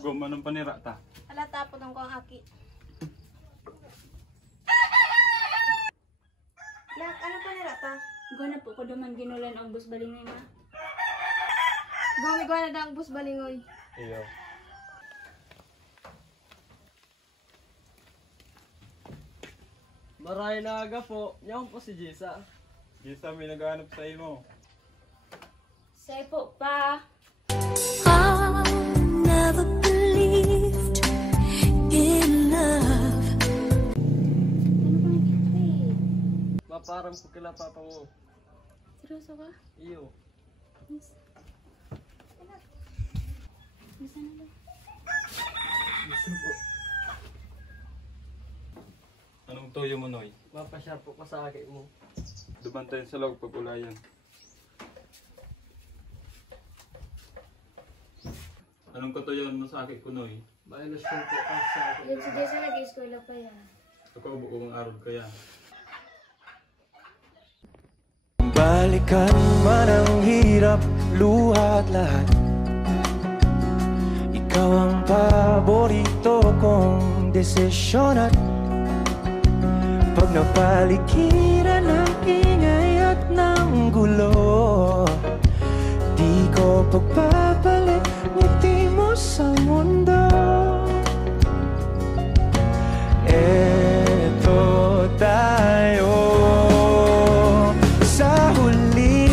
Guma ng panira ta. Ala tapon ang ko ang aki. Lak, ano panira ta? Guna po ko duman ginulan ang bus balingay ma. Gumigwa na ang bus balingoy. Iyo. Maray na aga po. Yan po si Jessa. Gisa, may naghahanap sa imo. Say po pa. I never believed in love. Ano ba nag-ipit? Maparang po kila papa mo. Seryoso ka? Iyo. Miss. Miss ano ba? Gusto po. Anong toyo mo, Noy? Mapashare po ko sa akin mo. Dumantayin sa loob pag ulayan. Anong katuyan mo sa akin ko, Noy? Minus po ang sa akin. Yan si Jessa nag-eskwela pa yan. Ako buong araw kaya. Balikan man ang hirap, luha at lahat. Ikaw ang paborito kong desisyon at pag napaligiran ng ingay at ng gulo, di ko pagpapalit ngiti mo sa mundo. Eto tayo sa huli,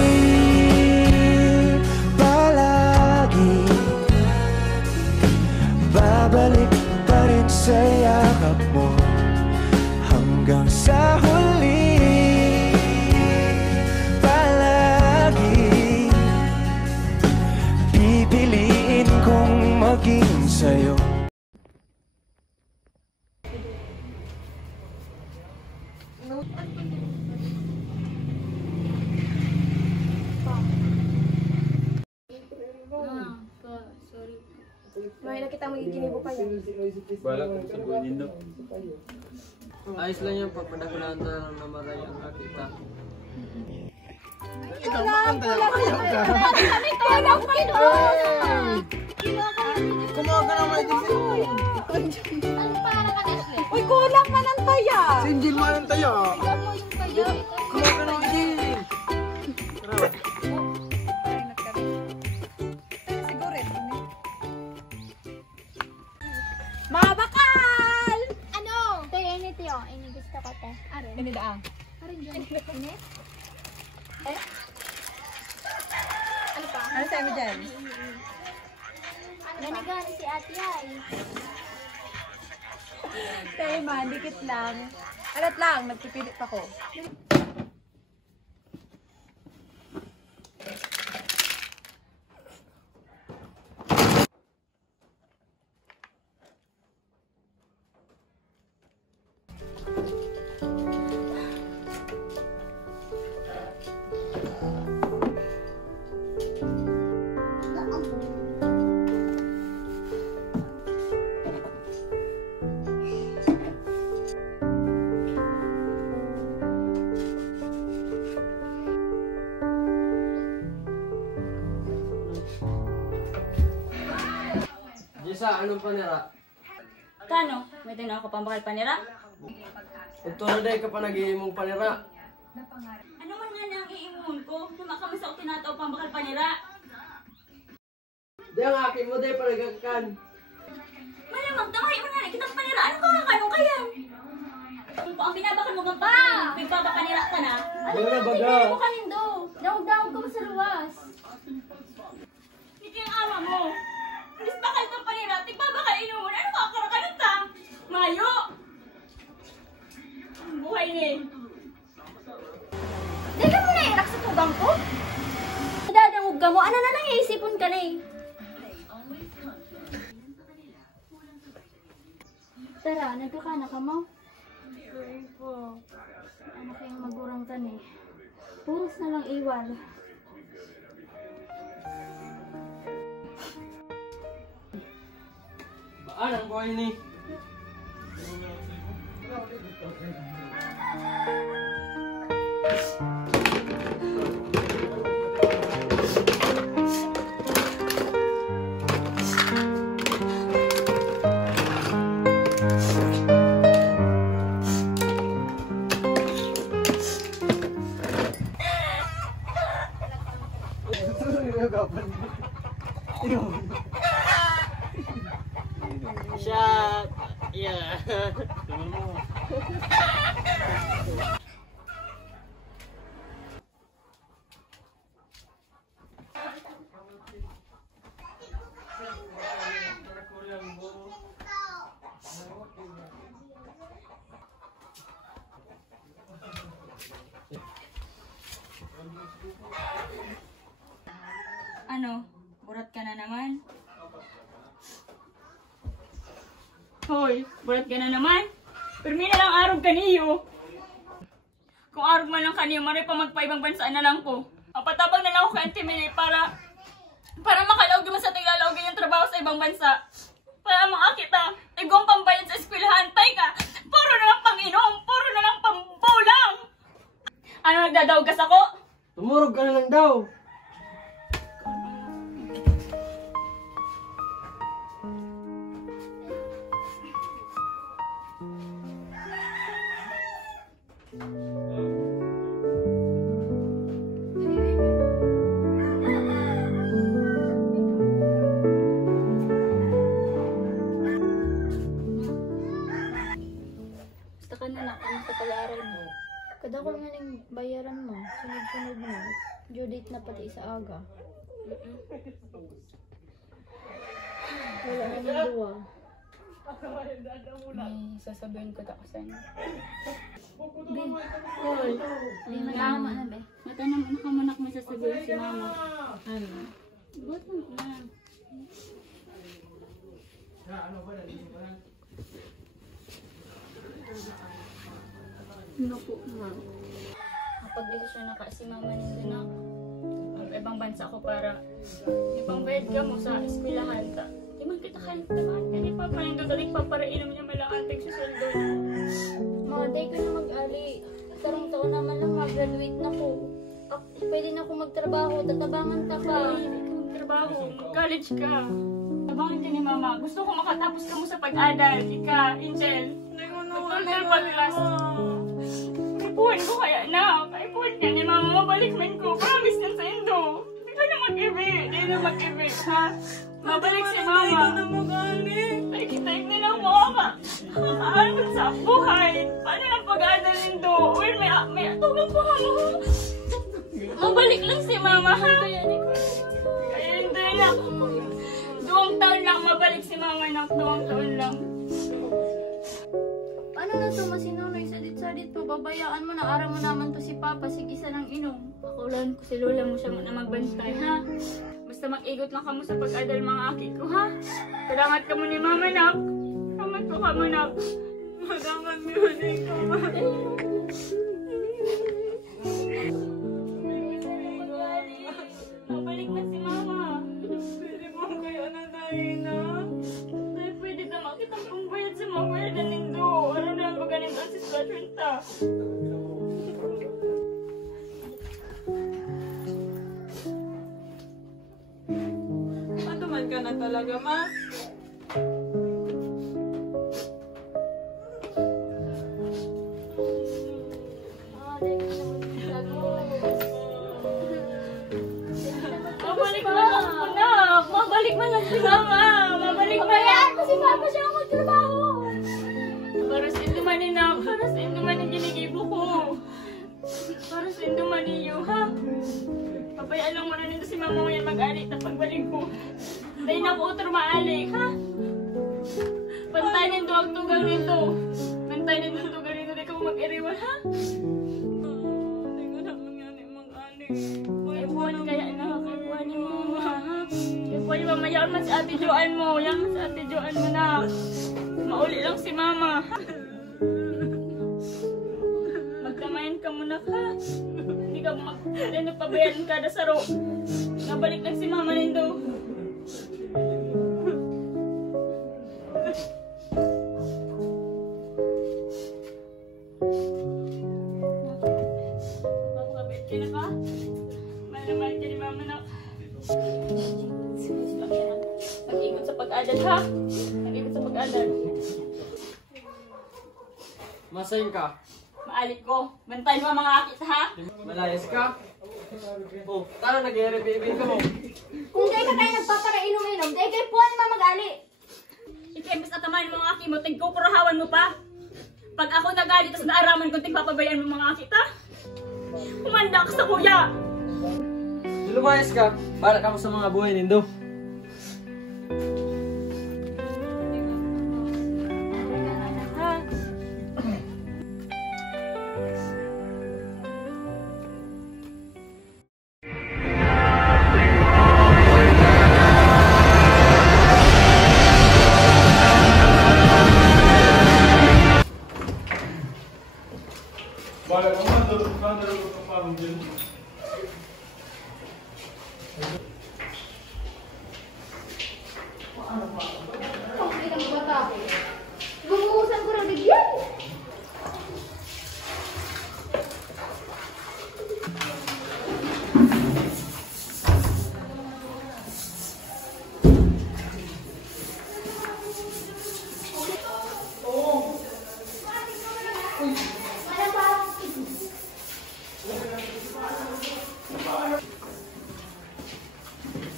palagi babalik pa rin sa yakap mo. Hanggang sa huli, palagi pipiliin kong maging sa'yo. Sorry. May nakita magiginibo pa yan. Bala kong sa buhay nindo. Ayos lang yung pagpadakulaan na lang na maray ang akita. Ikaw makanta yan. Kami kulang pa doon. Kumuha ka naman din sa'yo. Ano para ka, Ashley? Uy, kulang man ang taya. Sinjil mo ang tayo. Kulang mo yung taya. Kumuha ka naman din. Mga bakal! Ano? Tayo ini tiyo. Ini gusto ko te. Are. Ini daang. Are dyan. Ini? Ano pa? Ano sa'yo mo dyan? Nanagani si ate ay. Tayo man, dikit lang. Alat lang, nagpipilit pa ko. Jessa, anong panira? Kano? May tinaw ako pambakal panira? Ito na day ka pa nag-iimong panira. Ano man nga nang iimuhon ko? Tumakami sa tinataw pambakal panira? Di ang akin mo day panagakan. Malamang tamahin mo na kitang panira. Ano ka nga kanong kaya? Kung ang binabakal mo kang pa, may papapanira ka na. Di na baga. Hindi mo kanindo. Daog-daog ka mo sa luwas. Hindi ang ama mo. Hindi bakal itong panira. Tigbabakal inumun. Ano ka? Karakanan ka? Mayo! Ang buhay ni. Di ka mo nairak sa tugang ko? Dadangog ka mo. Ano na lang iisipon ka na eh. Tara, nagkakana ka mo? Sorry po. Ano kayong magurang ka ni? Puros na lang iwal. Baan ang buhay ni? Shot! Yeah! Tingnan mo. Ano? Burat ka na naman? Hoy, burat ka na naman? Pero na lang arog kaniyo. Kung arog man lang kaniyo, maray pa magpaibang bansa na lang ko. Ang patabang na lang ako kay Auntie Mili para makalaog naman sa tiglalawagin yung trabaho sa ibang bansa. Para makakita, tigong pambayad sa eskwelahan, tay ka. Puro na lang pang-inom, puro na lang pambulang. Ano, nagdadawgas ako? Tumurog ka na lang daw! Basta ka na nak, ano sa pag-aaral mo? Kada ko nga ng bayaran mo, sunod-sunod mo. Due date na pati sa aga. Wala na ng duwa. May sasabihin ko ta kasi. Hoy, di manama na be. Matanong ano ka manak may sasabihin si mama. Ano? Ba't mo na? Ano po, ma? Kapag desisyon na ka si mama nila na ibang bansa ko para ipangbayad ka mo sa eskwelahan ta. Di man kita kayo naman. Hindi pa pa yung dadaling paparainom niya malakantig sa sweldo niya. Mga day ko na mag-ali. Tarong taon naman lang mag-graduate na ko. Pwede na ako magtrabaho. Tatabangan ta ka. Hindi ka magtrabaho. College ka. Tabangan ka ni mama. Gusto ko makatapos ka mo sa pag-aral. Ika, Angel. Magtulgal pag-class. Ipuhan ko kaya na. Kaipuhan ka ni mama. Mabalik man ko. Promise na sa Indo. Hindi ka na mag-ibig. Hindi na mag-ibig, ha? Mabalik si mama. Hindi ka na mag-alit. Tay nila mo ka. Nakakaaral sa buhay. Paano ang pag-aral Indo? Uy, may atulong po ka mo. Mabalik lang si mama, ha? Kaya hindi na. 2 taon lang mabalik si mama na. 2 taon lang. Ano na to, masinonoy? Sadit-sadit pa. Babayaan mo na. Araw mo naman to si Papa. Sige, isa ng inom. Pakulan ko si Lola mo siya muna magbantay, ha? Basta mag-igot lang kamo sa pag-adal mga aki ko, ha? Salamat ka mo ni mama, nak. Salamat ko ka mo, nak. Salamat mo ni mama. Mabalik na si mama. Pwede mo kayo ananayin, na? Dahil pwede na makita kong bayad sa mga bayad na nindo. Ano na ang ganito ang sitwasyon ta? Matuman ka na talaga, ma. Mabalik man lang ako, nak. Mabalik man lang si mama. Mabalik man lang. Kasi Papa siya ang magtrabaho. Para sa induman ni nak. Para sa induman ni ginigibo ko. Para sa induman niyo, ha? Pabayaan lang muna nito si mama mo yan mag-alik na pagbalik ko. Dahil na ko utro maalik, ha? Pantay nito ang tugal nito. Pantay nito ang tugal nito. Di ka mo mag-iriwan, ha? Hindi ko na mangyari mag-aling. Kaipuan kaya na. Kaipuan ni mama, ha? Kaipuan ni mama. Yan man si Ate Joan mo. Yan man si Ate Joan mo, na. Mauli lang si mama, ha? Magkamayan ka muna, ha? Hindi ka magpabayan kada saro. Nabalik lang si mama nindo. Magpapakabit ka na ba? Mahal ka ni mama na. Mag-ikot sa pag-adal, ha? Mag-ikot sa pag-adal. Masayin ka? Maalit ko. Bantayan mo ang mga akit, ha? Malayas ka? Oh, tara nag-i-review ka mo. Kung di ka tayo nagpaparainom tigkukurahawan mo pa. Pag ako nagalit, tas naaraman kung tigpapabayaan mo mga kita. Kumanda ka sa kuya. Lumayas ka, para ka mo sa mga buhay nindo. Bala ka man, mandalo ko pang parang dyan. Ang kitang bata ko. Gumuusan ko rin bigyan.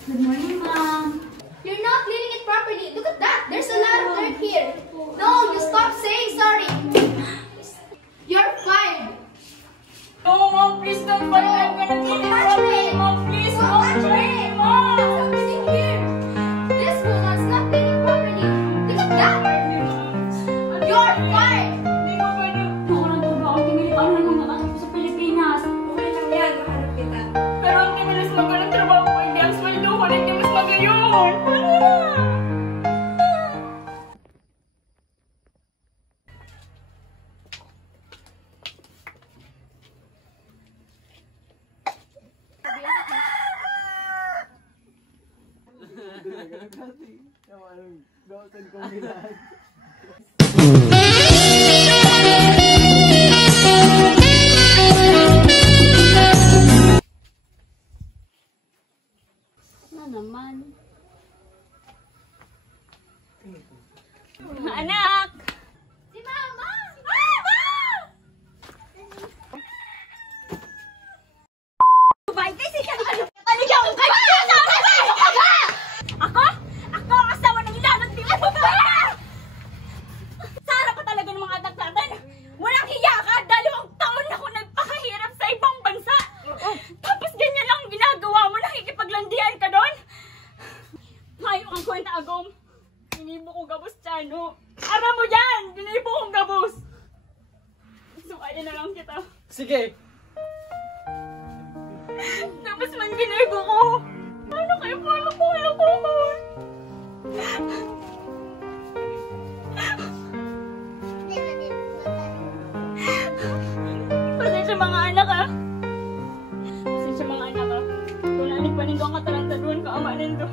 Good morning, Mom. You're not cleaning it properly. Look at that. There's a lot of dirt here. No, you stop saying sorry. You're fired. No, Mom, please don't fight. I'm gonna clean it properly, Mom. Please don't fight, Mom. Something here. This woman's not cleaning properly. Look at that. You're fired. Hindi mo ba na? Nakurang trabaho, tinili pa naman ng anak ko sa Pilipinas. Okay lang yan, mahanap kita. Pero ang tinilis mo ka ng trabaho ko, hindi ang sweldo ko, hindi mas magayon. Ano na? Na naman. Anak! Si Mama! Babae kasi ka ano? Talaga akong kasama sa iyo ka ba? Ako? Ako ang asawa ng ilanod ni babae! Sara ka talaga ng mga anak natin! Walang hiya ka! 2 taon na ako nagpakahirap sa ibang bansa! Tapos ganyan lang ang ginagawa mo, nakikipaglandian ka doon? Ngayon ang kwenta, Agom. Ginibo ko gabos, Chano. Aram mo yan! Ginibo kong gabos! Sukayin na lang kita. Sige! Tapos man ginibo ko. Ano kayo po? Ano po? Ano po? Pasensya mga anak ah. Pasensya mga anak ah. Kung nanin pa nindo ang katarantaduan ka ama nindo.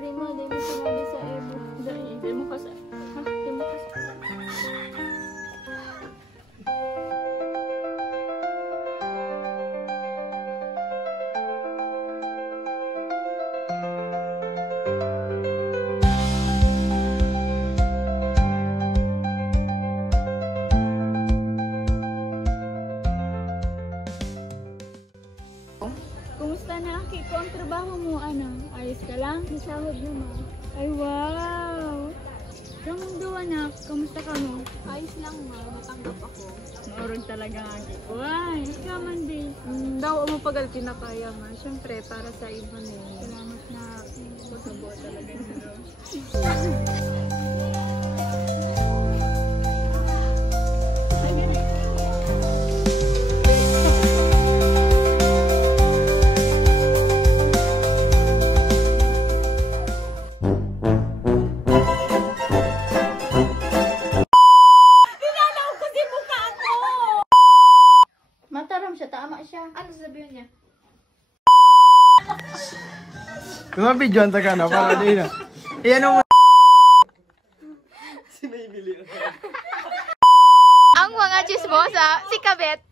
Rima, di mo sinabi sa Evo. Hindi mo kasi. Ha? Hindi mo kasi. Kumusta na, Kiko? Ang trabaho mo, ano? Ayos ka lang? Nasahod naman. Ay, wow! Kamundo, anak. Kamusta ka mo? Ayos lang, ma. Matanggap ako. Maurog talaga nga, Kiko. Ay, Ikaw man, din. Daw mo pagal pinakaya man. Siyempre, para sa iba na Salamat na. masabuo talaga nito. Mataram siya. Tama siya. Ano sasabihin niya? Kung mabidyo ang taga na, para di na. Iyan mo. Si Maybelline. Ang mga chismosa, si Kabet.